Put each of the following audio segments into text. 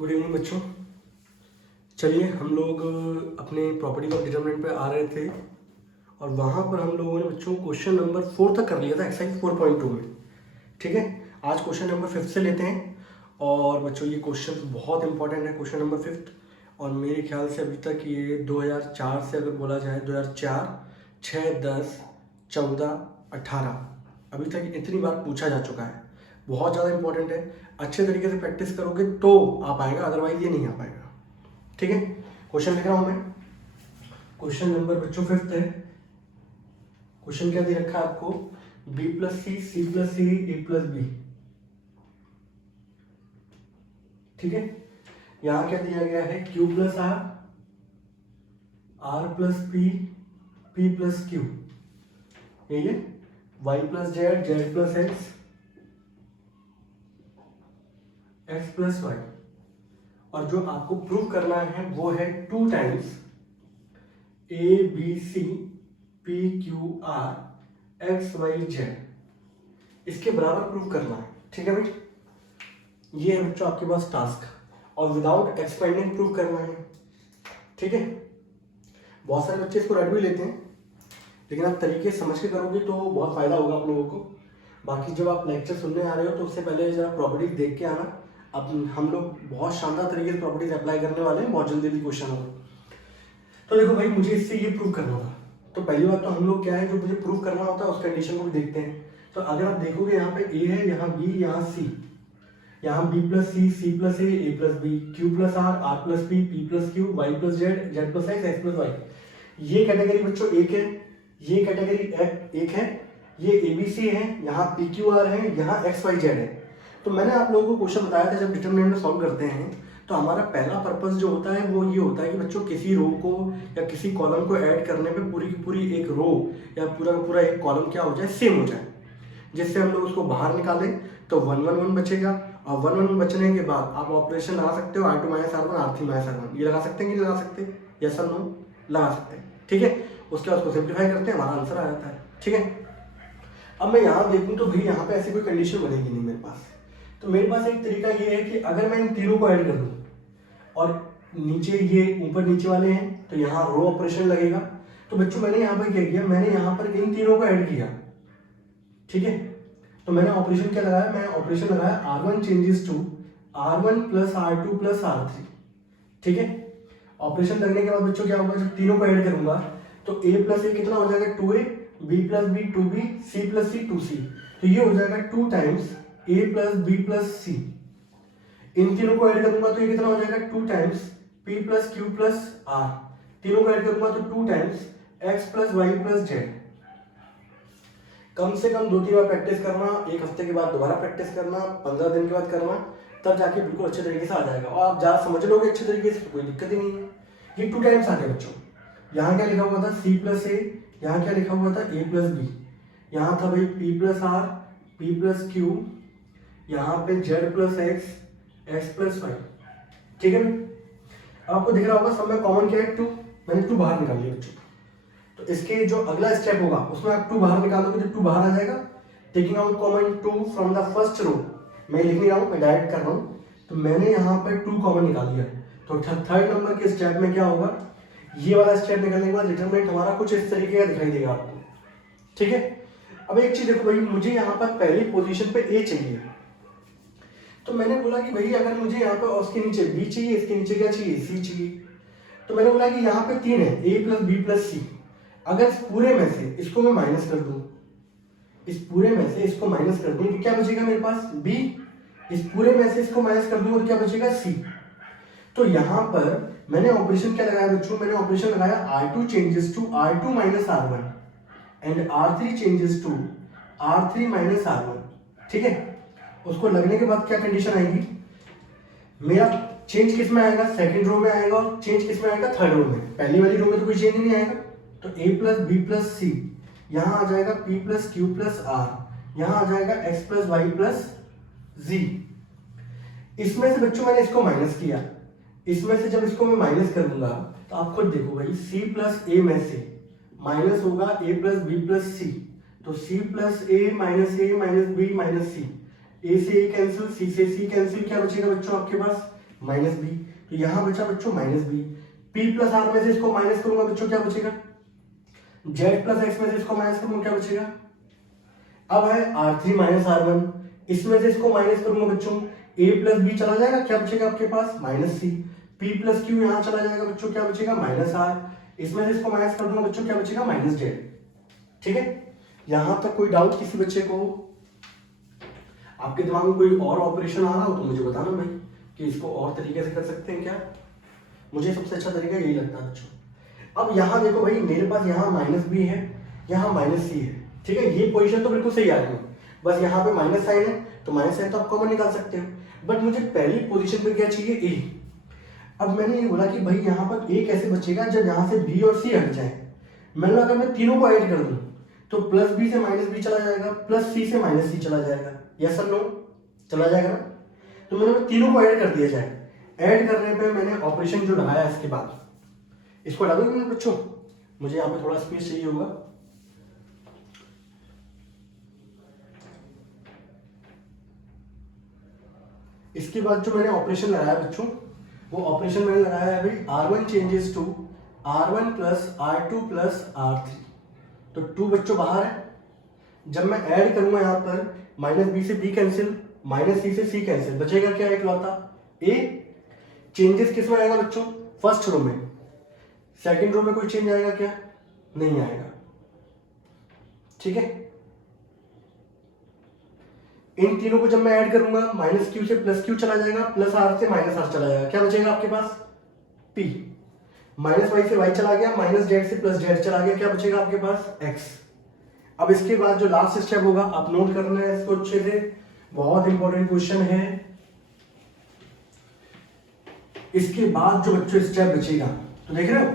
Good evening बच्चों। चलिए हम लोग अपने प्रॉपर्टी ऑफ डिटरमिनेंट पे आ रहे थे और वहाँ पर हम लोगों ने बच्चों क्वेश्चन नंबर 4 तक कर लिया था एक्सरसाइज 4.2 में। ठीक है, आज क्वेश्चन नंबर 5 से लेते हैं। और बच्चों ये क्वेश्चन बहुत इंपॉर्टेंट है, क्वेश्चन नंबर 5। और मेरे ख्याल से अभी तक ये 2004 से अगर बोला जाए 2004, 6, 10, 14, 18 अभी तक इतनी बार पूछा जा चुका है। बहुत ज़्यादा इंपॉर्टेंट है, अच्छे तरीके से प्रैक्टिस करोगे तो आ पाएगा, अदरवाइज ये नहीं आ पाएगा। ठीक है, क्वेश्चन लिख रहा हूं मैं। क्वेश्चन नंबर बच्चों 5 है। क्वेश्चन क्या दे रखा है आपको? b plus C plus C A plus B. ठीक है, यहां क्या दिया गया है? q plus R plus P plus Q, यही है। y plus Z plus X plus Y. और जो आपको प्रूव करना है वो है 2 times A B C P Q R X Y Z, इसके बराबर प्रूव करना है। ठीक है भाई, ये है बच्चों आपके पास टास्क, और विदाउट एक्सपेंडिंग प्रूव करना है। ठीक है, बहुत सारे बच्चे इसको रट भी लेते हैं, लेकिन आप तरीके समझ के करोगे तो बहुत फायदा होगा आप लोगों को। बाकी जब आप लेक्चर सुनने आ रहे हो तो उससे पहले जरा प्रॉपर्टीज देख के आना। अब हम लोग बहुत शानदार तरीके से प्रॉपर्टीज अप्लाई करने वाले हैं, बहुत जल्दी क्वेश्चन होगा। तो देखो भाई, मुझे इससे ये प्रूव करना था। तो पहली बात तो हम लोग क्या है, जो मुझे प्रूव करना होता है उस कंडीशन को भी देखते हैं। तो अगर आप देखोगे यहाँ पे ए है, यहाँ बी, यहाँ सी, यहाँ B plus C plus A plus B, Q plus R plus P plus Q, Y plus Z plus X plus Y. ये कैटेगरी बच्चों एक है, ये कैटेगरी एक है, ये ए बी सी है, यहाँ पी क्यू आर है, यहाँ एक्स वाई जेड है। तो मैंने आप लोगों को क्वेश्चन बताया था, जब डिटरमिनेंट में सॉल्व करते हैं तो हमारा पहला पर्पस जो होता है वो ये होता है कि बच्चों किसी रो को या किसी कॉलम को ऐड करने पे पूरी की पूरी एक रो या पूरा का पूरा एक कॉलम क्या हो जाए, सेम हो जाए, जिससे हम लोग उसको बाहर निकालें तो 1 1 1 बचेगा। और 1 1 बचने के बाद आप ऑपरेशन लगा सकते हो, R2 minus R1, R3 minus R1, ये लगा सकते हैं कि नहीं लगा सकते? यस और नो लगा सकते हैं। ठीक है, उसके बाद उसको सिंप्लीफाई करते हैं, हमारा आंसर आ जाता है। ठीक है, अब मैं यहाँ देखूँ तो भाई यहाँ पे ऐसी कोई कंडीशन बनेगी नहीं मेरे पास। तो मेरे पास एक तरीका ये है कि अगर मैं इन तीनों को ऐड कर दूं और नीचे ये ऊपर नीचे वाले हैं तो यहाँ रो ऑपरेशन लगेगा। तो बच्चों मैंने यहाँ पर क्या किया, मैंने यहाँ पर इन तीनों को ऐड किया। ठीक है, तो मैंने ऑपरेशन क्या लगाया, मैं ऑपरेशन लगाया R1 changes to R1 plus R2 plus R3। ठीक है, ऑपरेशन लगने के बाद बच्चों क्या होगा, जब तीनों को ऐड करूंगा तो a प्लस ए कितना हो जाएगा 2a, b plus B 2b, c plus C 2c। तो ये हो जाएगा 2 times a plus B plus C. इन तीनों को ऐड करूंगा तो ये कितना हो जाएगा 2 times p plus Q plus r। तीनों को ऐड करूंगा तो 2 times x plus Y plus Z. कम से कम 2-3 बार प्रैक्टिस करना, एक हफ्ते के बाद दोबारा प्रैक्टिस करना, 15 दिन के बाद करना, तब जाके बिल्कुल अच्छे तरीके से आ जाएगा। और आप ज्यादा समझ लोगे अच्छे तरीके से तो कोई दिक्कत ही नहीं है। ये 2 टाइम्स आ गए बच्चों। यहाँ क्या लिखा हुआ था c प्लस ए, यहाँ क्या लिखा हुआ था a प्लस बी, यहाँ था भाई p plus R, p plus Q, यहाँ पे z plus X plus Y. ठीक है, आपको दिख रहा होगा सब में कॉमन क्या है 2, मैंने 2 बाहर निकाल लिया बच्चों। तो इसके जो अगला स्टेप होगा उसमें आप 2 बाहर निकालोगे तो 2 बाहर आ जाएगा। Taking out common 2 from the first row, मैं लिख नहीं रहा हूँ, मैं डायरेक्ट कर रहा हूँ। तो मैंने यहाँ पर 2 कॉमन निकाल लिया। तो थर्ड नंबर के स्टेप में क्या होगा, ये वाला स्टेप निकालने के बाद डिटरमिनेंट हमारा कुछ इस तरीके का दिखाई देगा आपको। ठीक है, अब एक चीज देखो भाई, मुझे यहाँ पर पहली पोजीशन पे ए चाहिए। तो मैंने बोला कि भाई अगर मुझे यहाँ पे उसके नीचे बी चाहिए, इसके नीचे क्या चाहिए, सी चाहिए। तो मैंने बोला कि यहाँ पे 3 है, ए प्लस बी प्लस सी। अगर इस पूरे में से इसको मैं माइनस कर दूं, इस पूरे में से इसको माइनस कर दूं तो क्या बचेगा मेरे पास बी। इस पूरे में से इसको माइनस कर दूं तो क्या बचेगा सी। तो यहाँ पर मैंने ऑपरेशन क्या लगाया बच्चों, मैंने ऑपरेशन लगाया R2 changes to R2 minus R1 and R3 changes to R3 minus R1। ठीक है, उसको लगने के बाद क्या कंडीशन आएगी, मेरा चेंज किस में आएगा, सेकंड रो में आएगा, और चेंज किस में आएगा, थर्ड रो में। पहली वाली रो में तो कोई चेंज नहीं आएगा। तो a plus B plus C, यहाँ आ जाएगा p plus Q plus r, यहाँ आ जाएगा x plus Y plus z। इसमें से बच्चों मैंने इसको माइनस किया, इसमें से जब इसको मैं माइनस कर दूंगा तो आप खुद देखो भाई, c प्लस a में से माइनस होगा a plus B plus C. तो c plus a minus B minus C, a से a कैंसिल, c से c कैंसिल, क्या बचेगा बच्चों आपके पास माइनस बी, तो यहाँ बचा बच्चों minus B. P plus R में से इसको माइनस करूंगा बच्चों, क्या बचेगा? जेड प्लस एक्स में से इसको माइनस करूंगा, क्या बचेगा? अब है R three minus R one, इसमें से इसको माइनस करूंगा बच्चों, ए प्लस बी चला जाएगा, क्या बचेगा आपके पास? Minus C. P plus Q यहाँ चला जाएगा बच्चों, क्या बचेगा? Minus R. इसमें से इसको माइनस कर दूंगा बच्चों, क्या बचेगा? Minus Z. ठीक है, यहां तक कोई डाउट किसी बच्चे को? आपके दिमाग में कोई और ऑपरेशन आ रहा हो तो मुझे बताना भाई, कि इसको और तरीके से कर सकते हैं क्या? मुझे सबसे अच्छा तरीका यही लगता है बच्चों। अब यहाँ देखो भाई, मेरे पास यहाँ माइनस बी है, यहाँ माइनस सी है। ठीक है, ये पोजीशन तो बिल्कुल सही आ रही है, बस यहाँ पे माइनस साइन है, तो माइनस साइन तो आप कॉमन निकाल सकते हो। बट मुझे पहली पोजीशन पे क्या चाहिए? ए। अब मैंने ये बोला कि भाई यहाँ पर ए कैसे बचेगा जब यहाँ से बी और सी हट जाए। मैंने अगर मैं तीनों को ऐड कर दूं तो प्लस बी से माइनस बी चला जाएगा, प्लस सी से माइनस सी चला जाएगा, यस और नो? चला जाएगा ना? तो मैंने तीनों को ऐड कर दिया जाए। ऐड करने पे मैंने ऑपरेशन जो लगाया इसके बाद, इसको हटा दूंगा बच्चों, मुझे यहाँ पे थोड़ा स्पेस चाहिए होगा। इसके बाद जो मैंने ऑपरेशन लगाया बच्चों, वो ऑपरेशन मैंने लगाया है भाई R1 changes to R1 plus R2 plus R3। तो 2 बच्चों बाहर है, जब मैं ऐड करूंगा यहाँ पर माइनस बी से बी कैंसिल, माइनस सी से सी कैंसिल, बचेगा क्या? एक लौता ए। चेंजेस किस में आएगा बच्चों? फर्स्ट रो में। सेकंड रो में कोई चेंज आएगा क्या? नहीं आएगा। ठीक है, इन तीनों को जब मैं ऐड करूंगा, माइनस क्यू से प्लस क्यू चला जाएगा, प्लस आर से माइनस आर चला जाएगा, क्या बचेगा आपके पास? पी। माइनस वाई से वाई चला गया, माइनस जेड से प्लस जेड चला गया, क्या बचेगा आपके पास? एक्स। अब इसके बाद जो लास्ट स्टेप होगा, आप नोट करना है इसको अच्छे से, बहुत इंपॉर्टेंट क्वेश्चन है। इसके बाद जो बच्चों स्टेप बचेगा, तो देख रहे हो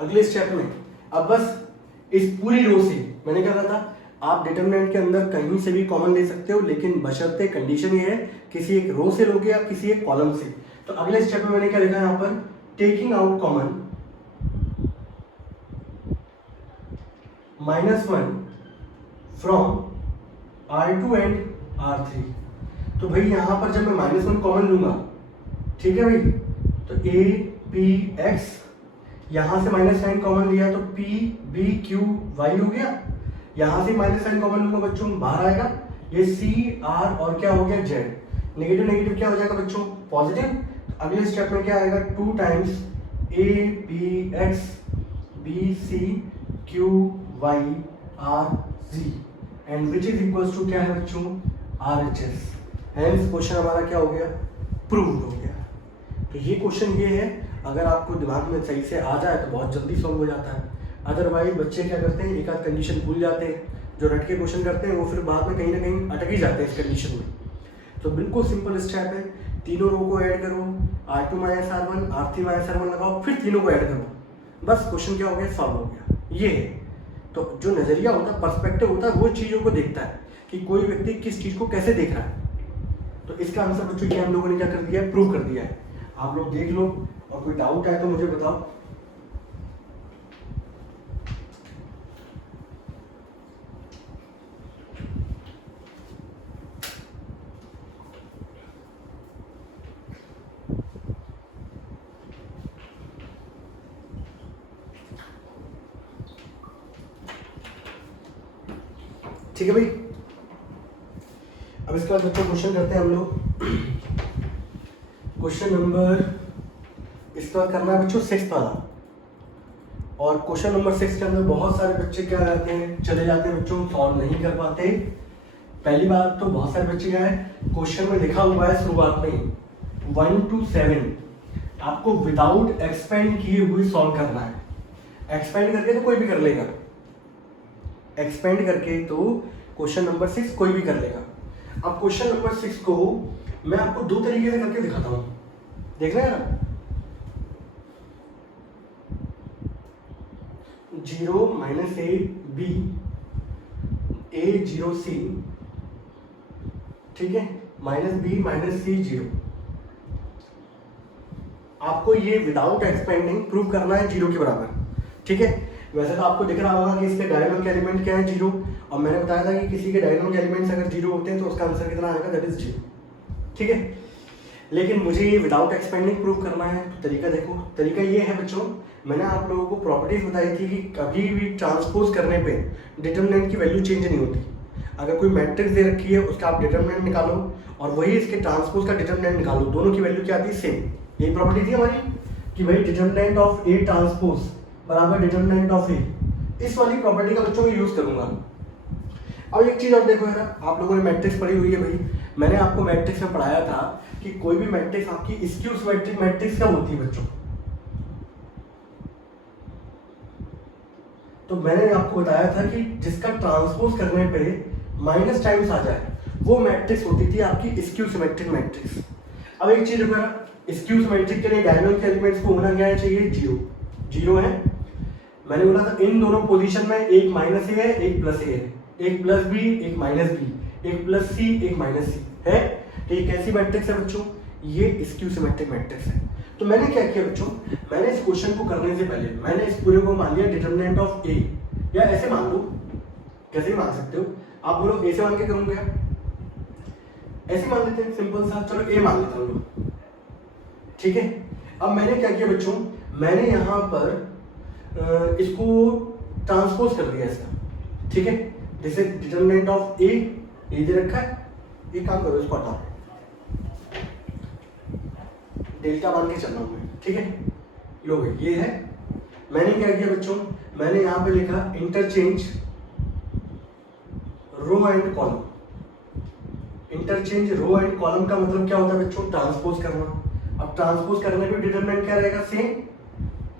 अगले स्टेप में, अब बस इस पूरी रो से मैंने क्या कहा था, आप डिटरमिनेंट के अंदर कहीं से भी कॉमन ले सकते हो, लेकिन बशर्ते कंडीशन ये है किसी एक रो से लोगे या किसी एक कॉलम से। तो अगले स्टेप में मैंने क्या लिखा यहाँ पर, taking out common -1 from R2 and R3। तो भाई यहां पर जब मैं -1 कॉमन लूंगा, ठीक है भाई, तो A P X, यहां से -9 कॉमन लिया तो P B Q Y हो गया। यहां से -9 कॉमन लूंगा बच्चों, बाहर आएगा ये C R और क्या हो गया Z। नेगेटिव नेगेटिव क्या हो जाएगा बच्चों? पॉजिटिव। अगले स्टेप में क्या आएगा, 2 times A P X B C Q Y R Z and which is equals to क्या है बच्चों? RHS। हेंस क्वेश्चन हमारा क्या हो गया? प्रूव्ड हो गया। तो ये क्वेश्चन ये है, अगर आपको दिमाग में सही से आ जाए तो बहुत जल्दी सॉल्व हो जाता है। अदरवाइज बच्चे क्या करते हैं, एक आध कंडीशन भूल जाते हैं, जो रट के क्वेश्चन करते हैं वो फिर बाद में कहीं ना कहीं अटक ही जाते हैं इस कंडीशन में। तो बिल्कुल सिंपल स्टेप है, तीनों रो को ऐड करो, R2 minus R1 R3 minus R1 लगाओ, फिर तीनों को ऐड करो, बस क्वेश्चन क्या हो गया? सॉल्व हो गया। ये है, तो जो नजरिया होता है, पर्सपेक्टिव होता है, वो चीज़ों को देखता है कि कोई व्यक्ति किस चीज़ को कैसे देख रहा है। तो इसका आंसर बच्चों ये हम लोगों ने क्या कर दिया है? प्रूव कर दिया है। आप लोग देख लो, और कोई डाउट है तो मुझे बताओ। ठीक है भाई, अब इसके बाद बच्चों क्वेश्चन करते हैं हम लोग। क्वेश्चन नंबर इसके बाद करना है बच्चों 6 वाला। और क्वेश्चन नंबर 6 के अंदर बहुत सारे बच्चे क्या रहते हैं, चले जाते हैं बच्चों, सॉल्व नहीं कर पाते। पहली बात तो बहुत सारे बच्चे क्या है, क्वेश्चन में लिखा हुआ है शुरुआत में 1 to 7 आपको विदाउट एक्सपेंड किए हुए सॉल्व करना है। एक्सपेंड करके तो कोई भी कर लेगा, एक्सपेंड करके तो क्वेश्चन नंबर 6 कोई भी कर लेगा। अब क्वेश्चन नंबर 6 को मैं आपको 2 तरीके से करके दिखाता हूं, देख रहे हैं ना? 0 - A B A 0 C, ठीक है, -B -C 0। आपको ये विदाउट एक्सपेंडिंग प्रूव करना है 0 के बराबर, ठीक है। वैसे तो आपको दिख रहा होगा कि इसके डायगोनल एलिमेंट क्या है? 0। और मैंने बताया था कि किसी के डायगोनल एलिमेंट्स अगर 0 होते हैं तो उसका आंसर कितना आएगा? दैट इज 0, ठीक है। लेकिन मुझे ये विदाउट एक्सपेंडिंग प्रूव करना है। तो तरीका देखो, तरीका ये है बच्चों, मैंने आप लोगों को प्रॉपर्टीज बताई थी कि कभी भी ट्रांसपोज करने पे डिटरमिनेंट की वैल्यू चेंज नहीं होती। अगर कोई मैट्रिक्स दे रखी है उसका आप डिटरमिनेंट निकालो और वही इसके ट्रांसपोज का डिटरमिनेंट निकालो, दोनों की वैल्यू क्या आती है, सेम। यही प्रॉपर्टी थी हमारी कि भाई डिटरमिनेंट ऑफ ए ट्रांसपोज बराबर डिटरमिनेंट ऑफ ए। इस वाली प्रॉपर्टी का बच्चों में यूज करूंगा। अब एक चीज और देखो यार, आप लोगों ने मैट्रिक्स पढ़ी हुई है भाई, मैंने आपको मैट्रिक्स में पढ़ाया था कि कोई भी मैट्रिक्स आपकी स्क्यू सिमेट्रिक मैट्रिक्स कब होती है बच्चों। तो मैंने आपको बताया था कि जिसका ट्रांसपोज करने पे माइनस टाइम्स आ जाए वो मैट्रिक्स होती थी आपकी स्क्यू सिमेट्रिक मैट्रिक्स। अब एक चीज देखो यार, स्क्यू सिमेट्रिक के लिए डायगोनल के एलिमेंट्स को होना क्या चाहिए, जीरो। जीरो है, मैंने बोला था इन दोनों पोजीशन में एक माइनस ए है एक प्लस ए है, एक प्लस बी एक माइनस बी, एक प्लस सी एक माइनस सी है। तो ये कैसी मैट्रिक्स है बच्चों, ये स्क्यू सिमेट्रिक मैट्रिक्स है। तो मैंने क्या किया बच्चों, मैंने इस क्वेश्चन को करने से पहले मैंने इस पूरे को मान लिया डिटरमिनेंट ऑफ ए, या ऐसे मान लो, कैसे भी मान सकते हो आप, बोलो ए से मान के करूंगा, ऐसे मान लेते हैं सिंपल सा, चलो ए मान लेता हूँ, ठीक है। अब मैंने क्या किया बच्चों, मैंने यहाँ पर इसको ट्रांसपोज कर दिया इसका, ठीक है। दिस इज डिटरमिनेंट ऑफ ए, दे रखा है, ये काम करो इसको हटाओ, डेल्टा मान के चलना हूं, ठीक है। लो भाई ये है, मैंने क्या किया बच्चों, मैंने यहाँ पे लिखा interchange row and column. Interchange row and column का मतलब क्या होता है बच्चों, ट्रांसपोज करना। अब ट्रांसपोज करने पे डिटरमिनेंट क्या रहेगा, सेम।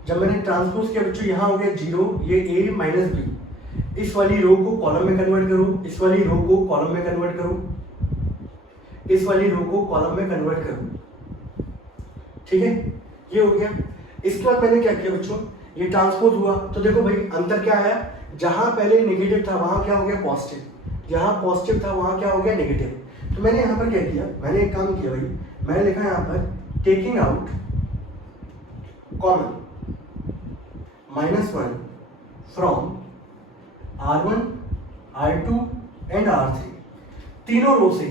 जब मैंने ट्रांसपोज किया बच्चों, यहाँ हो गया जीरो, ये ए माइनस बी, इस वाली रो को कॉलम में कन्वर्ट करो, इस वाली रो को कॉलम में कन्वर्ट करो, इस वाली रो को कॉलम में कन्वर्ट करो, ठीक है। ये हो गया। इसके बाद मैंने क्या किया बच्चों, ये ट्रांसपोज हुआ तो देखो भाई अंतर क्या आया, जहां पहले नेगेटिव था वहां क्या हो गया पॉजिटिव, जहां पॉजिटिव था वहां क्या हो गया नेगेटिव। तो मैंने यहाँ पर क्या किया, मैंने एक काम किया भाई, मैंने लिखा यहाँ पर taking out common -1 from R1 R2 and R3, तीनों रो से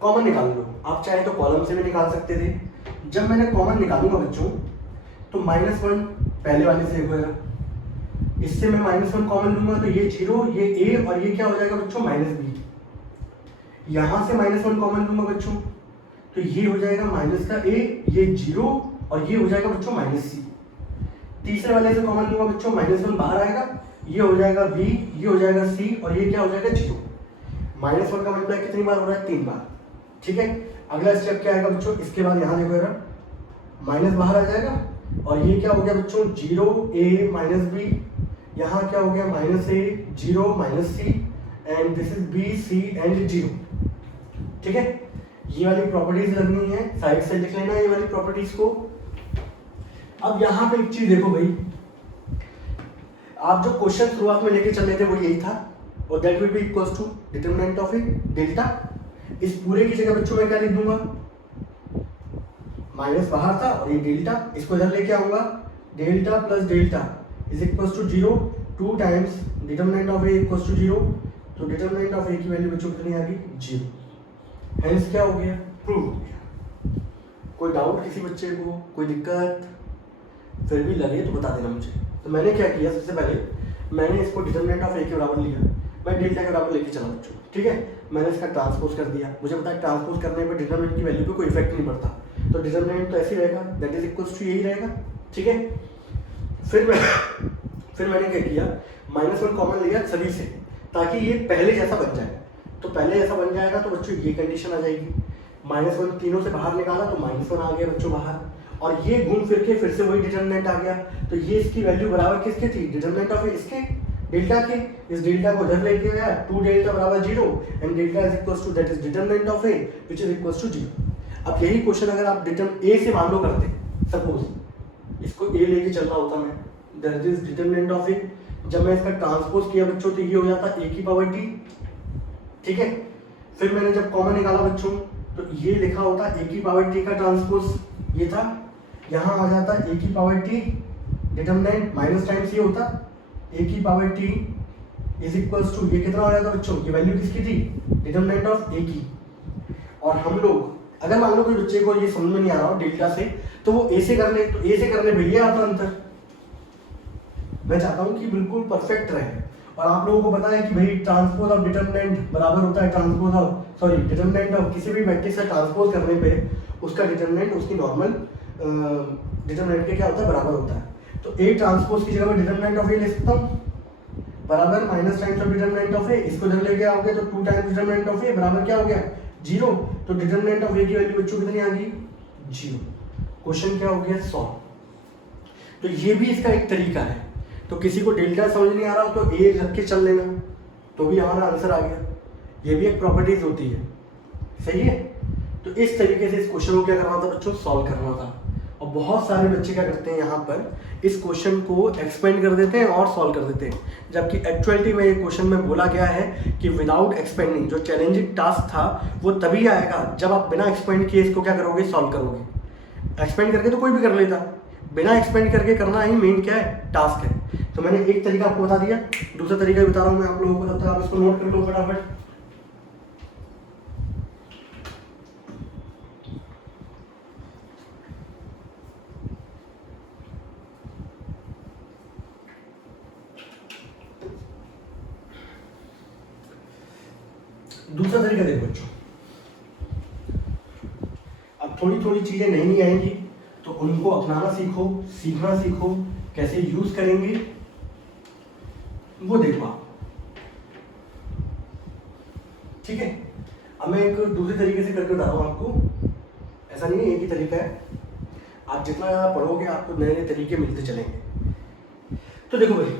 कॉमन निकाल लो। आप चाहे तो कॉलम से भी निकाल सकते थे। जब मैंने कॉमन निकालूंगा बच्चों तो -1 पहले वाले से देखो, इससे मैं -1 कॉमन लूंगा तो ये जीरो, ये ए और ये क्या हो जाएगा बच्चों -b। यहां से -1 कॉमन लूंगा बच्चों तो ये हो जाएगा माइनस का ए, ये जीरो और ये हो जाएगा बच्चों -c। तीसरे वाले से कॉमन लूंगा बच्चों, -1 बाहर आएगा, ये हो जाएगा b, ये हो जाएगा c और ये क्या हो जाएगा जीरो। -1 का मल्टीप्लाई कितनी बार हो रहा है, 3 बार, ठीक है। अगला स्टेप क्या आएगा बच्चों, इसके बाद यहाँ देखो यार माइनस बाहर आ जाएगा और ये क्या हो गया बच्चों, जीरो a -b, यहाँ क्या हो गया -a, zero -c and this is b c and zero, ठीक है। ये वाली प्रॉपर्टीज लगनी है, साइड से लिख लेना ये वाली प्रॉपर्टीज को। अब यहाँ पे एक चीज देखो भाई, आप जो क्वेश्चन शुरुआत में लेके चल रहे थे वो यही था, और that will be equals to determinant of A delta. इस पूरे की जगह बच्चों मैं क्या लिख दूंगा, माइनस बाहर था और ये डेल्टा, इसको इधर लेके आऊंगा, delta plus delta is equals to zero, 2 times determinant of A equals to zero. तो डिटरमिनेंट ऑफ ए की वैल्यू बच्चों कितनी आ गई, जीरो। हेंस क्या हो गया, प्रूव हो गया। कोई डाउट किसी बच्चे को, कोई दिक्कत फिर भी लगे तो बता देना मुझे। तो मैंने क्या किया, सबसे पहले मैंने इसको डिटरमिनेंट ऑफ ए के बराबर लिया, मैं डेल्टा के बराबर लेके चला बच्चों, ठीक है। मैंने इसका ट्रांसपोज कर दिया, मुझे पता है ट्रांसपोज करने पर डिटरमिनेंट की वैल्यू पे कोई इफेक्ट नहीं पड़ता, तो डिटरमिनेंट तो ऐसे ही रहेगा, दैट इज इक्वल्स टू यही रहेगा, ठीक है। फिर मैंने क्या किया, -1 कॉमन लिया सभी से ताकि ये पहले जैसा बन जाए। तो पहले जैसा बन जाएगा तो बच्चों ये कंडीशन आ जाएगी, -1 तीनों से बाहर निकाला तो -1 आ गया बच्चों बाहर, और ये घूम फिर के फिर से वही डिटरमिनेंट आ गया। तो ये इसकी वैल्यू बराबर किसके थी, डिटरमिनेंट ऑफ इसके डेल्टा के। इस डेल्टा को इधर लेके गया, 2 डेल्टा बराबर 0 and delta is equals to that is determinant of A which is equals to 0। अब यही क्वेश्चन अगर आप ए से मान लो करते, सपोज इसको ए लेके चलना होता मैं, दैट इज डिटरमिनेंट ऑफ ए। जब मैं इसका ट्रांसपोज किया बच्चों तो ये हो जाता ए की पावर टी, ठीक है। फिर मैंने जब कॉमन निकाला बच्चों तो ये लिखा होता ए की पावर टी का ट्रांसपोज ये था, यहाँ आ जाता ए की power T determinant minus times ये होता ए की power T is equals to ये कितना हो जाता बच्चों, ये वैल्यू किसकी थी, डिटरमिनेंट ऑफ ए की। और हम लोग अगर मान लो कोई बच्चे को ये समझ में नहीं आ रहा हो डेल्टा से, तो वो ए से कर ले, तो ए से करने पे ये आता अंतर। मैं चाहता हूँ कि बिल्कुल परफेक्ट रहे। और आप लोगों को पता है कि भाई ट्रांसपोज ऑफ डिटरमिनेंट बराबर होता है ट्रांसपोज ऑफ डिटरमिनेंट ऑफ किसी भी मैट्रिक्स का ट्रांसपोज करने पे उसका डिटरमिनेंट उसकी नॉर्मल डिटरमिनेंट के क्या होता है, बराबर होता है। तो ए ट्रांसपोज की जगह मैं डिटरमिनेंट ऑफ ए ले सकता हूँ, बराबर minus times of determinant of A. इसको जब लेके आओगे तो 2 टाइम्स डिटरमिनेंट ऑफ ए बराबर क्या हो गया, 0। तो डिटरमिनेंट ऑफ ए की वैल्यू बच्चों कितनी आ गई, 0। क्वेश्चन क्या हो गया, सॉल्व। तो ये भी इसका एक तरीका है। तो किसी को डेल्टा समझ नहीं आ रहा हो तो ए रख के चल लेना, तो भी हमारा आंसर आ गया। ये भी एक प्रॉपर्टीज होती है, सही है। तो इस तरीके से इस क्वेश्चन को क्या करना था बच्चों, सॉल्व करना था। और बहुत सारे बच्चे क्या करते हैं यहाँ पर इस क्वेश्चन को एक्सपेंड कर देते हैं और सॉल्व कर देते हैं, जबकि एक्चुअलिटी में ये क्वेश्चन में बोला गया है कि विदाउट एक्सपेंडिंग जो चैलेंजिंग टास्क था वो तभी आएगा जब आप बिना एक्सपेंड किए इसको क्या करोगे, सॉल्व करोगे। एक्सपेंड करके तो कोई भी कर लेता, बिना एक्सपेंड करके करना ही मेन क्या है, टास्क है। तो मैंने एक तरीका आपको बता दिया, दूसरा तरीका भी बता रहा हूँ मैं आप लोगों को, तब तक आप इसको नोट कर लो फटाफट। दूसरा तरीका देखो बच्चों, अब थोड़ी थोड़ी चीजें नहीं आएंगी तो उनको अपनाना सीखो, सीखना सीखो, कैसे यूज करेंगे वो देखो आप, ठीक है। अब मैं एक दूसरे तरीके से करके बता रहा हूं आपको, ऐसा नहीं है एक ही तरीका है, आप जितना पढ़ोगे आपको नए नए तरीके मिलते चलेंगे। तो देखो भाई,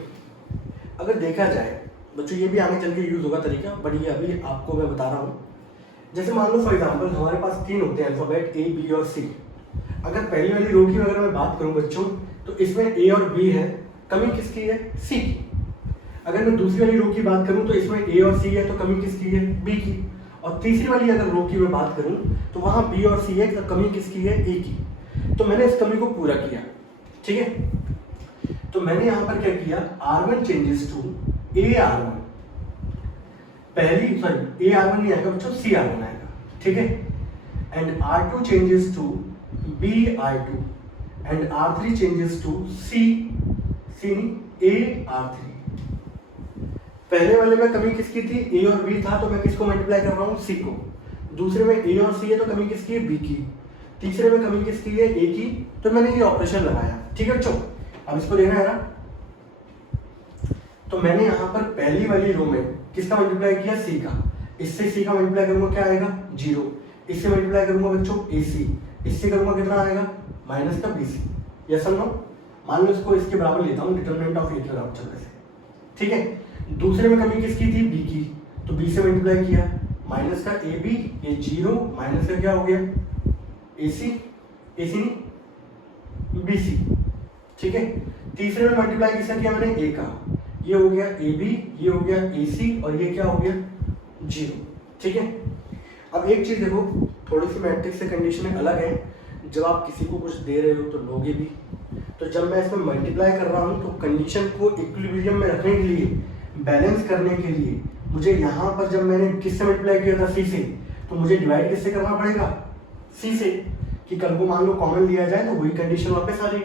अगर देखा जाए बच्चों, ये भी आगे चल के यूज होगा तरीका, बट ये अभी आपको मैं बता रहा हूँ। जैसे मान लो फॉर एग्जांपल हमारे पास 3 होते हैं अल्फाबेट ए, बी और सी। अगर पहली वाली रो की अगर मैं बात करूं बच्चों, तो इसमें ए और बी है, कमी किसकी है, सी की। अगर मैं दूसरी वाली रो की बात करूं तो इसमें ए और सी है, तो कमी किसकी है, बी की। और तीसरी वाली अगर रो की मैं बात करूं तो वहां बी और सी है, तो कमी किसकी है, ए की। तो मैंने इस कमी को पूरा किया, ठीक है। तो मैंने यहां पर क्या किया, R1 changes to A R1, पहली सॉरी ए R1 नहीं आएगा बच्चों, सी R1 आएगा, ठीक है। And R2 changes to B R2 and R3 changes to C नहीं ए R3। पहले वाले में कमी किसकी थी, ए और बी था, तो मैं किसको मल्टीप्लाई कर रहा हूँ, सी को। दूसरे में ए और सी है, तो कमी किसकी है, बी की। तीसरे में कमी किसकी है, ए की। तो मैंने ये ऑपरेशन लगाया, ठीक है बच्चों। अब इसको देखना है ना, तो मैंने यहां पर पहली वाली रो में किसका मल्टीप्लाई किया, सी का। इससे सी का मल्टीप्लाई करूंगा क्या आएगा, 0। इससे मल्टीप्लाई करूंगा बच्चों ए सी, इससे करूंगा कितना आएगा, माइनस का बी सी। यस और नो। मान लो इसको इसके बराबर लेता हूं, डिटरमिनेंट ऑफ ए के बराबर चल रहे, ठीक है। दूसरे में कमी किसकी थी, बी की, तो बी से मल्टीप्लाई किया, माइनस का ए बी, ये 0 माइनस का क्या हो गया, ए सी नहीं बी सी, ठीक है। तीसरे में मल्टीप्लाई किसका किया मैंने, ए का, ये हो गया ए बी, ये हो गया ए सी, और ये क्या हो गया, 0, ठीक है। अब एक चीज देखो, थोड़ी सी मैट्रिक्स से कंडीशनें अलग है। जब आप किसी को कुछ दे रहे हो तो लोगे भी, तो जब मैं इसमें मल्टीप्लाई कर रहा हूँ तो कंडीशन को इक्विलिब्रियम में रखने के लिए, बैलेंस करने के लिए, मुझे यहाँ पर जब मैंने किससे मल्टीप्लाई किया था, सी से, तो मुझे डिवाइड किससे करना पड़ेगा, सी से, कि कल को मान लो कॉमन लिया जाए तो वही कंडीशन वापस आ रही।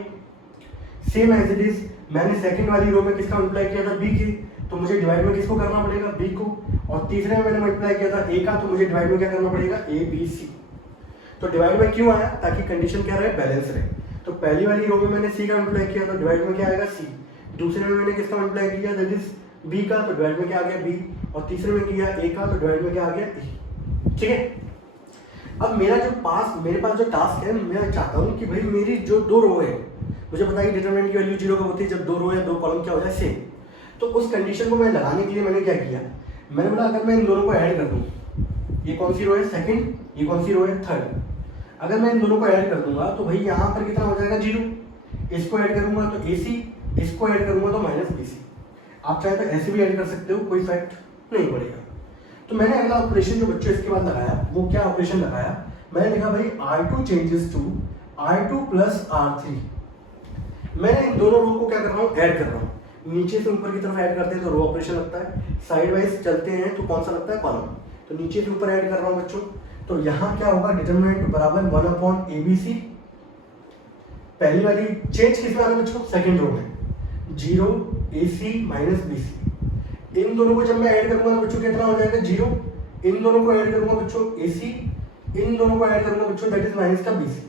सेम एज इट इज मैंने सेकंड वाली रो में किसका मल्टीप्लाई किया था, बी के, तो मुझे डिवाइड में किसको करना पड़ेगा, बी को। और तीसरे में मैंने मल्टीप्लाई किया था ए का, तो मुझे डिवाइड में क्या करना पड़ेगा, ए बी सी। तो डिवाइड में क्यों आया, ताकि कंडीशन क्या रहे, बैलेंस रहे। तो पहली वाली रो में मैंने सी का मल्टीप्लाई किया, तो डिवाइड में क्या आएगा, सी। दूसरे में मैंने किसका मल्टीप्लाई किया, दैट इज बी का, तो डिवाइड में क्या आ गया, बी। और तीसरे में किया ए का, तो डिवाइड में क्या आ गया, ए, ठीक है। अब मेरे पास जो टास्क है, मैं चाहता हूँ कि भाई मेरी जो 2 रो है, मुझे बताइए डिटरमिनेंट की वैल्यू 0 कब होती है, जब 2 रो या 2 कॉलम क्या हो जाए, सेम। तो उस कंडीशन को मैं लगाने के लिए मैंने क्या किया, मैंने बोला अगर मैं इन दोनों को ऐड कर दूं, ये कौन सी रो है, सेकंड, ये कौन सी रो है, थर्ड। अगर मैं इन दोनों को ऐड कर दूंगा तो भाई यहाँ पर कितना हो जाएगा, 0। इसको ऐड करूंगा तो ए सी, इसको ऐड करूंगा तो माइनस बी सी। आप चाहे तो ऐसे भी ऐड कर सकते हो, कोई इफेक्ट नहीं पड़ेगा। तो मैंने अगला ऑपरेशन जो बच्चों इसके बाद लगाया, वो क्या ऑपरेशन लगाया, मैंने लिखा भाई R2 changes to R2 plus R3। मैंने इन दोनों रो को क्या कर रहा हूँ, ऐड कर रहा हूँ। नीचे से ऊपर की तरफ ऐड करते हैं तो रो ऑपरेशन लगता है, साइड वाइज चलते हैं तो कौन सा लगता है, कॉलम। तो नीचे से ऊपर ऐड कर रहा हूँ बच्चों, तो यहाँ क्या होगा, डिटरमिनेंट बराबर 1/ABC। पहली वाली चेंज किस में आ रहा है बच्चों, सेकंड रो में, 0 AC माइनस BC। इन दोनों को जब मैं ऐड करूंगा तो बच्चों कितना हो जाएगा, 0। इन दोनों को ऐड करूंगा बच्चों AC, इन दोनों को ऐड करूंगा बच्चों दैट इज माइनस का BC।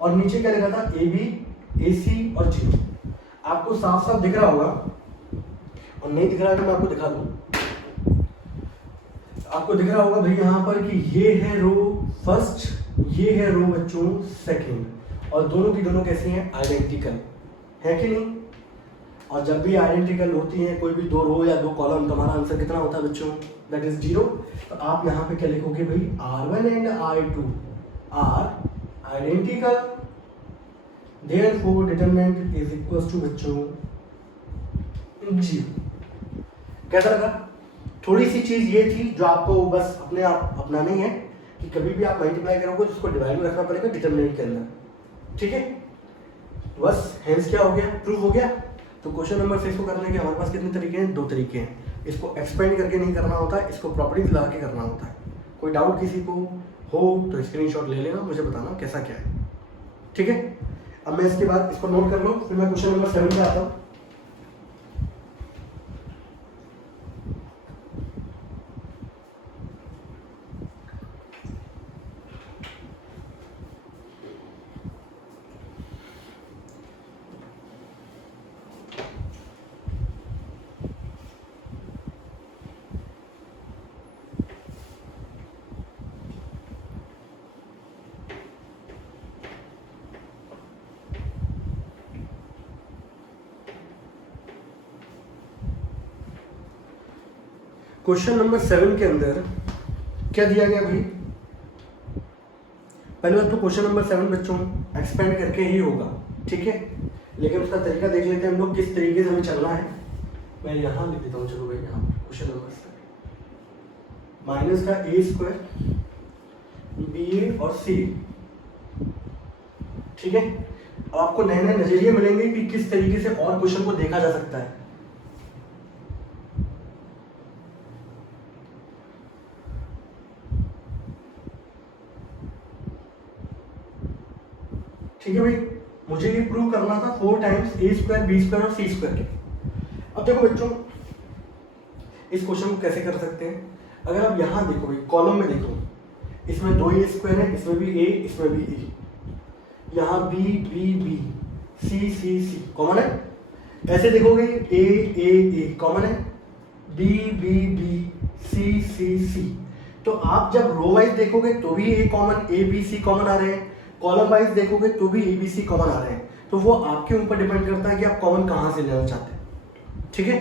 और नीचे क्या लिखा था, AB AC और 0। आपको साफ साफ दिख रहा होगा, और नहीं दिख रहा है तो मैं आपको दिखा दूं। आपको दिख रहा होगा भाई यहाँ पर कि ये है रो फर्स्ट, ये है रो बच्चों सेकंड, और दोनों की दोनों कैसी हैं, आइडेंटिकल है कि नहीं। और जब भी आइडेंटिकल होती है कोई भी दो रो या दो कॉलम, तो हमारा आंसर कितना होता है बच्चों, दैट इज 0। तो आप यहाँ पे क्या लिखोगे भाई, R1 and I2 are identical, therefore determinant is equal to बच्चों 0। कैसा लगा? थोड़ी सी चीज ये थी जो आपको बस अपने आप अपनानी है कि कभी भी आप मल्टीप्लाई करोगे तो उसको डिवाइड में रखना पड़ेगा डिटरमिनेंट के अंदर, ठीक है। बस हेंस क्या हो गया, प्रूव हो गया। तो क्वेश्चन नंबर 6 को करने के हमारे पास कितने तरीके हैं, 2 तरीके हैं। इसको एक्सपेंड करके नहीं करना होता है, इसको प्रॉपर्टीज लगा के करना होता है। कोई डाउट किसी को हो तो स्क्रीनशॉट ले लेना, मुझे बताना कैसा क्या है, ठीक है। अब मैं इसके बाद इसको नोट कर लो, फिर मैं क्वेश्चन नंबर 7 पे आता हूँ। क्वेश्चन नंबर 7 के अंदर क्या दिया गया भाई, पहले बात तो क्वेश्चन नंबर 7 बच्चों एक्सपेंड करके ही होगा, ठीक है। लेकिन उसका तरीका देख लेते हैं हम लोग, किस तरीके से हमें चलना है। मैं यहाँ लिख देता हूँ, चलो भाई यहाँ क्वेश्चन नंबर 7 माइनस का A² BA और C, ठीक है। अब आपको नए नए नजरिए मिलेंगे कि किस तरीके से और क्वेश्चन को देखा जा सकता है। ठीक है भाई, मुझे ये प्रूव करना था 4 टाइम्स A² B² और C² के। अब देखो बच्चों, इस क्वेश्चन को कैसे कर सकते हैं। अगर आप यहाँ देखो भाई, कॉलम में देखो, इसमें 2 A² है, इसमें भी A, इसमें भी A, यहाँ B B B C C C common है। ऐसे देखोगे A A A कॉमन है, B B B C C C। तो आप जब रो वाइज देखोगे तो भी A common, A B C common आ रहे हैं, कॉलम वाइज देखोगे तो भी A B C कॉमन आ रहे हैं। तो वो आपके ऊपर डिपेंड करता है कि आप कॉमन कहाँ से लेना चाहते हैं, ठीक है।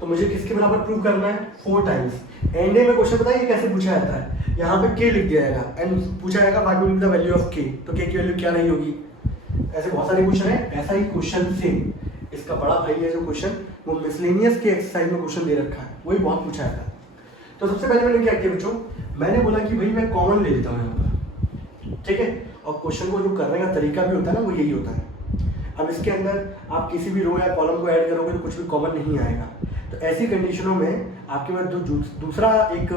तो मुझे किसके बराबर प्रूव करना है, 4 टाइम्स। एंड में क्वेश्चन बताइए कैसे पूछा जाता है, यहाँ पे k लिख दिया जाएगा एंड पूछा जाएगा what will be the value of k, तो k की वैल्यू क्या नहीं होगी। ऐसे बहुत सारे क्वेश्चन है, ऐसा ही क्वेश्चन सेम इसका बड़ा भाई है जो क्वेश्चन, वो मिसलेनियस के एक्सरसाइज में क्वेश्चन दे रखा है, वही बहुत पूछा जाता है। तो सबसे पहले मैंने क्या किया बच्चों, मैंने बोला कि भाई मैं कॉमन ले लेता हूँ यहाँ पर, ठीक है। और क्वेश्चन को जो करने का तरीका भी होता है ना, वो यही होता है। अब इसके अंदर आप किसी भी रो या कॉलम को ऐड करोगे तो कुछ भी कॉमन नहीं आएगा। तो ऐसी कंडीशनों में आपके पास जो दूसरा एक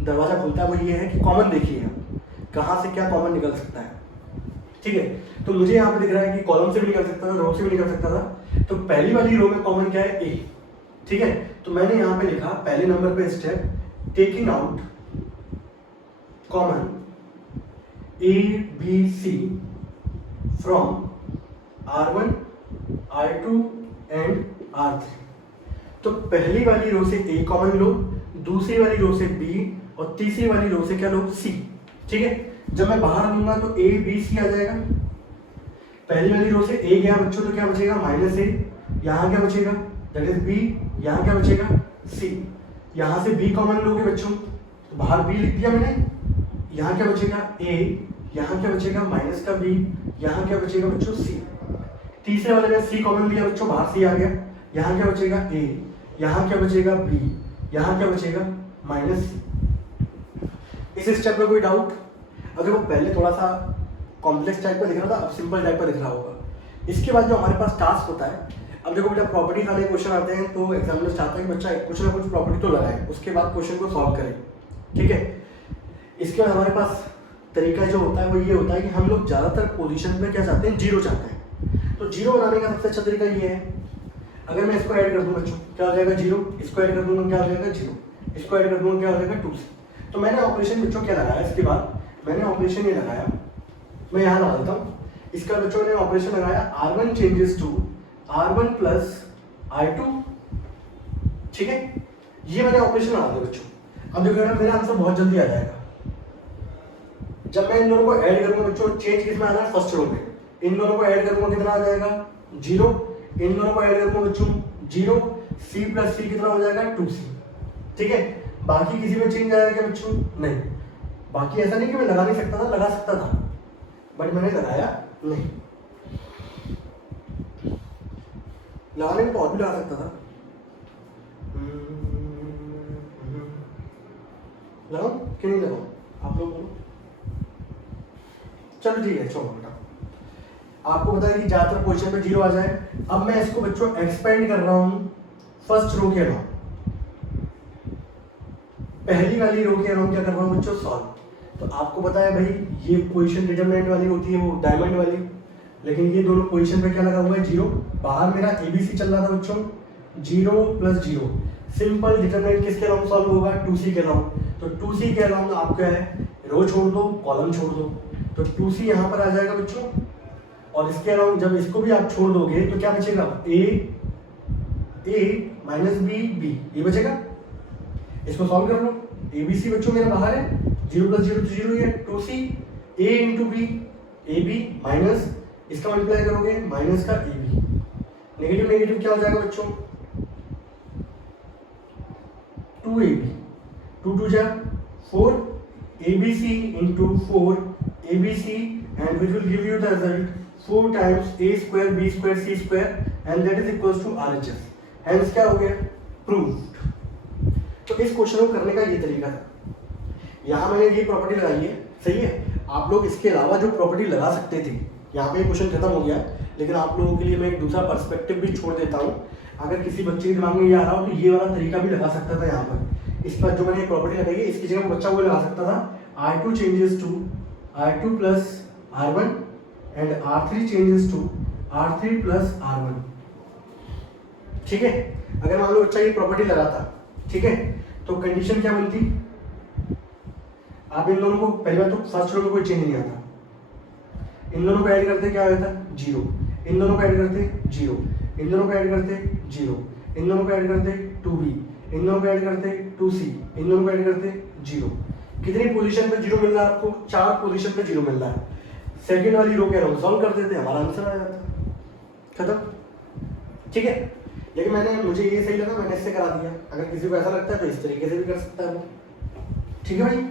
दरवाजा खुलता है वो ये है कि कॉमन देखिए कहाँ से क्या कॉमन निकल सकता है, ठीक है। तो मुझे यहाँ पे दिख रहा है कि कॉलम से भी निकल सकता था, रो से भी निकल सकता था। तो पहली वाली रो में कॉमन क्या है, ए, ठीक है। तो मैंने यहाँ पे लिखा पहले नंबर पे step, taking out common A B C from R1 R2 and R3। तो पहली वाली रो से A कॉमन लो, दूसरी वाली रो से B और तीसरी वाली रो से क्या लो, C, ठीक है। जब मैं बाहर लूंगा तो A B C आ जाएगा। पहली वाली रो से A गया बच्चों तो क्या बचेगा, -A, यहाँ क्या बचेगा दैट इज B, यहाँ क्या बचेगा C। यहाँ से B कॉमन लोगे बच्चों तो बाहर B लिख दिया मैंने, यहाँ क्या बचेगा A, यहाँ क्या बचेगा माइनस का B, यहाँ क्या बचेगा बच्चों C। तीसरे वाले में C कॉमन लिया बच्चों, बाहर C आ गया, यहाँ क्या बचेगा A, यहाँ क्या बचेगा B, यहाँ क्या बचेगा -C। इस स्टेप में कोई डाउट? अगर वो पहले थोड़ा सा कॉम्प्लेक्स टाइप का दिख रहा था, अब सिंपल टाइप का दिख रहा होगा। इसके बाद जो हमारे पास टास्क होता है, अब देखो बेटा प्रॉपर्टी वाले क्वेश्चन आते हैं तो एग्जामिनर चाहता है कि बच्चा कुछ ना कुछ प्रॉपर्टी तो लगाए, उसके बाद क्वेश्चन को सॉल्व करें, ठीक है। इसके बाद हमारे पास तरीका जो होता है वो ये होता है कि हम लोग ज़्यादातर पोजीशन पे क्या चाहते हैं, जीरो चाहते हैं। तो जीरो बनाने का सबसे अच्छा तरीका ये है, अगर मैं इसको ऐड कर दूँ बच्चों क्या हो जाएगा जीरो, इसको ऐड कर दूँगा क्या हो जाएगा जीरो, इसको ऐड कर दूँगा क्या हो जाएगा 2। तो मैंने ऑपरेशन बच्चों क्या लगाया, इसके बाद मैंने ऑपरेशन ये लगाया, मैं यहाँ लगा देता हूँ। इसका बच्चों ने ऑपरेशन लगाया R1 changes to R1 plus R2, ठीक है। ये मैंने ऑपरेशन लगा दिया बच्चों। अब देखो मेरा आंसर बहुत जल्दी आ जाएगा। जब मैं इन दोनों को ऐड करूंगा बच्चों, चेंज किस में आ रहा है, फर्स्ट रो में। इन दोनों को ऐड करूंगा कितना आ जाएगा, जीरो। इन दोनों को ऐड करूंगा बच्चों जीरो, सी प्लस सी कितना हो जाएगा 2c, ठीक है। बाकी किसी में चेंज आएगा क्या बच्चों, नहीं। बाकी ऐसा नहीं कि मैं लगा नहीं सकता था, लगा सकता था, बट मैंने लगाया नहीं। लगाने में तो और भी लगा सकता था। लगाओ कि नहीं लगाओ, आप लोग बोलो। चलो ठीक है, छोड़ो बेटा। आपको पता है कि ज्यादातर पोजीशन पे जीरो आ जाए। अब मैं इसको बच्चों एक्सपेंड कर रहा हूं फर्स्ट रो के अलावा, पहली वाली रो के अलावा क्या कर रहा हूं बच्चों, सॉल्व। तो आपको पता है भाई ये पोजीशन डिटरमिनेंट वाली होती है, वो डायमंड वाली, लेकिन ये दोनों पोजीशन पे क्या लगा हुआ है, जीरो। बाहर मेरा एबीसी चल रहा था बच्चों, zero plus zero. Simple determinant किसके अलावा सॉल्व होगा, 2c के अलावा। तो 2c के अलावा आप क्या है, रो छोड़ दो, कॉलम छोड़ दो। तो 2c यहाँ पर आ जाएगा बच्चों, और इसके अलावा जब इसको भी आप छोड़ दोगे तो क्या बचेगा, a माइनस b, ये बचेगा। इसको सॉल्व कर लो। abc बच्चों मेरा बाहर है, जीरो प्लस जीरो तो जीरो ही है, 2c a into B, A B minus इसका मल्टीप्लाई करोगे माइनस का ए बी, नेगेटिव नेगेटिव क्या हो जाएगा बच्चों, 2ab, 2 2 जा 4, abc into 4 abc, and which will give you the result 4 times a square b square c square and that is equals to RHS. Hence क्या हो गया, proved। तो इस क्वेश्चन को करने का ये तरीका था। यहाँ मैंने ये प्रॉपर्टी लगाई है, सही है। आप लोग इसके अलावा जो प्रॉपर्टी लगा सकते थे, यहाँ पे क्वेश्चन खत्म हो गया, लेकिन आप लोगों के लिए मैं एक दूसरा पर्सपेक्टिव भी छोड़ देता हूँ। अगर किसी बच्चे के दिमाग में ये आ रहा हो तो ये वाला तरीका भी लगा सकता था। यहाँ पर इस पर जो मैंने प्रॉपर्टी लगाई है इसकी जगह बच्चा वो लगा सकता था, R2 changes to R2 plus R1 and R3 changes to R3 plus R1, ठीक है। अगर मान लो बच्चा ये प्रॉपर्टी लगाता, ठीक है, तो कंडीशन क्या बनती, आप इन दोनों को पहली बार तो फर्स्ट रो में कोई चेंज नहीं आता, इन दोनों को ऐड करते क्या होता, जीरो। इन दोनों को ऐड करते जीरो, इन दोनों को ऐड करते जीरो, इन दोनों को ऐड करते 2b, इन दोनों को ऐड करते 2c, इन दोनों को ऐड करते जीरो। कितनी पोजीशन पे जीरो मिल रहा है आपको, 4 पोजीशन पे जीरो मिल रहा है। सेकंड वाली रो के अराउंड सॉल्व कर देते, हमारा आंसर आ जाता, खत्म, ठीक है। लेकिन मुझे ये सही लगा, मैंने इससे करा दिया। अगर किसी को ऐसा लगता है तो इस तरीके से भी कर सकता है वो, ठीक है भाई।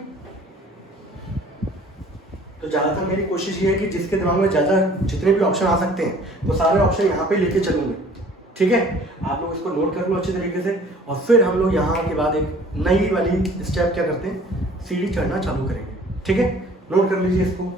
तो ज़्यादातर मेरी कोशिश ये है कि जिसके दिमाग में ज़्यादा जितने भी ऑप्शन आ सकते हैं वो सारे ऑप्शन यहाँ पे लेके चलूंगे, ठीक है। आप लोग इसको नोट कर लो अच्छे तरीके से, और फिर हम लोग यहाँ के बाद एक नई वाली स्टेप क्या करते हैं, सीढ़ी चढ़ना चालू करेंगे, ठीक है। नोट कर लीजिए इसको।